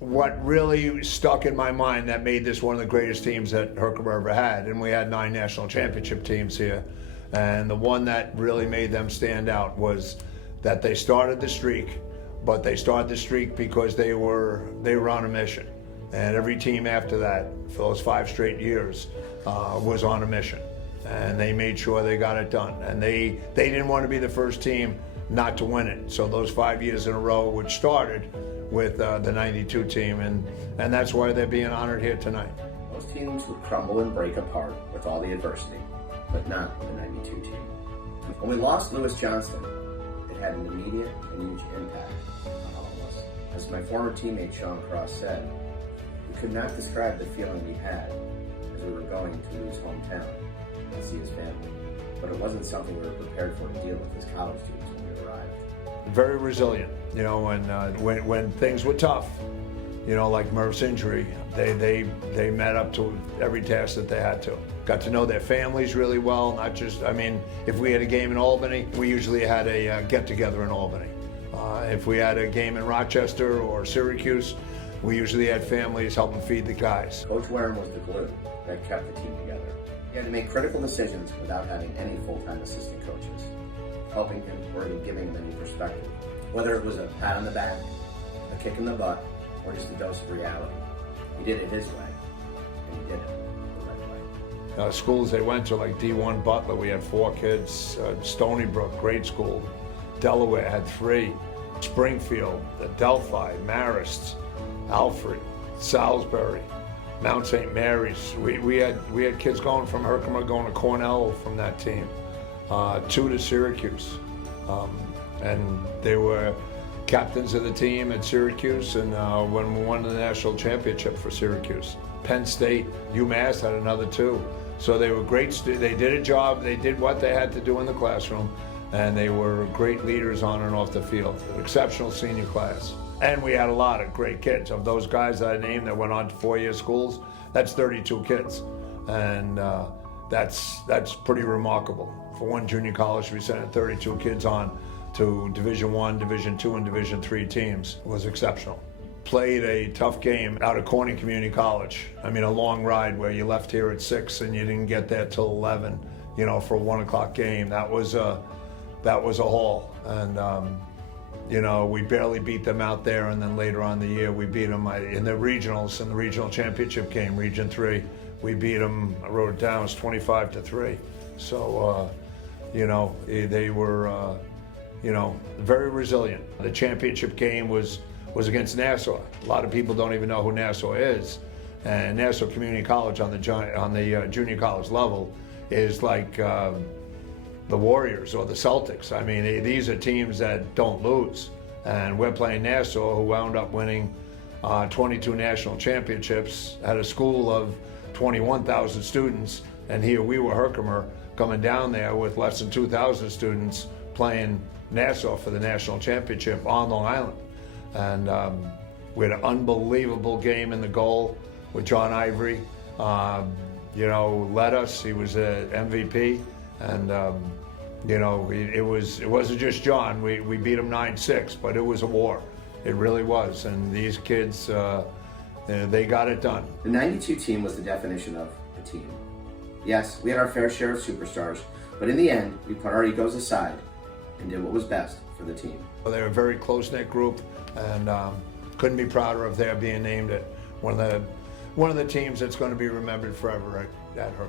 what really stuck in my mind that made this one of the greatest teams that Herkimer ever had, and we had 9 national championship teams here, and the one that really made them stand out was that they started the streak, but they started the streak because they were on a mission, and every team after that for those 5 straight years was on a mission, and they made sure they got it done, and they didn't want to be the first team not to win it. So those 5 years in a row, which started with the 92 team, and that's why they're being honored here tonight. Most teams would crumble and break apart with all the adversity, but not the 92 team. When we lost Lewis Johnston, it had an immediate and huge impact on all of us. As my former teammate Sean Cross said, we could not describe the feeling we had as we were going to lose hometown and see his family, but it wasn't something we were prepared for to deal with as college students when we arrived. Very resilient, you know, and when things were tough, you know, like Murph's injury, they met up to every task that they had to. Got to know their families really well, not just, I mean, if we had a game in Albany, we usually had a get-together in Albany. If we had a game in Rochester or Syracuse, we usually had families helping feed the guys. Coach Warren was the glue that kept the team together. He had to make critical decisions without having any full-time assistant coaches, helping him or even giving him any perspective. Whether it was a pat on the back, a kick in the butt, or just a dose of reality. He did it his way, and he did it the right way. Schools they went to, like D1 Butler, we had 4 kids. Stony Brook, great school. Delaware had 3. Springfield, Delphi, Marist, Alfred, Salisbury, Mount St. Mary's. We had kids going from Herkimer going to Cornell from that team. 2 to Syracuse. And they were captains of the team at Syracuse, and when we won the national championship for Syracuse. Penn State, UMass had another 2. So they were great, they did a job, they did what they had to do in the classroom, and they were great leaders on and off the field. An exceptional senior class. And we had a lot of great kids. Of those guys that I named that went on to 4-year schools, that's 32 kids. And that's pretty remarkable. For one junior college, we sent 32 kids on to Division I, Division II, and Division III teams. It was exceptional. Played a tough game out of Corning Community College. I mean, a long ride where you left here at 6 and you didn't get there till 11, you know, for a 1 o'clock game. That was a haul. And, you know, we barely beat them out there, and then later on in the year, we beat them in the regionals, in the regional championship game, Region 3. We beat them, I wrote it down, it was 25-3. So, you know, they were, you know, very resilient. The championship game was against Nassau. A lot of people don't even know who Nassau is. And Nassau Community College on the junior college level is like the Warriors or the Celtics. I mean, these are teams that don't lose. And we're playing Nassau, who wound up winning 22 national championships, had a school of 21,000 students, and here we were, Herkimer, coming down there with less than 2,000 students playing Nassau for the national championship on Long Island. And we had an unbelievable game in the goal with John Ivory. You know, led us. He was an MVP, and you know, it wasn't just John. We beat him 9-6, but it was a war. It really was. And these kids, they got it done. The 92 team was the definition of a team. Yes, we had our fair share of superstars, but in the end, we put our egos aside and did what was best for the team. They were a very close-knit group, and couldn't be prouder of their being named at one of the teams that's going to be remembered forever at Herkimer.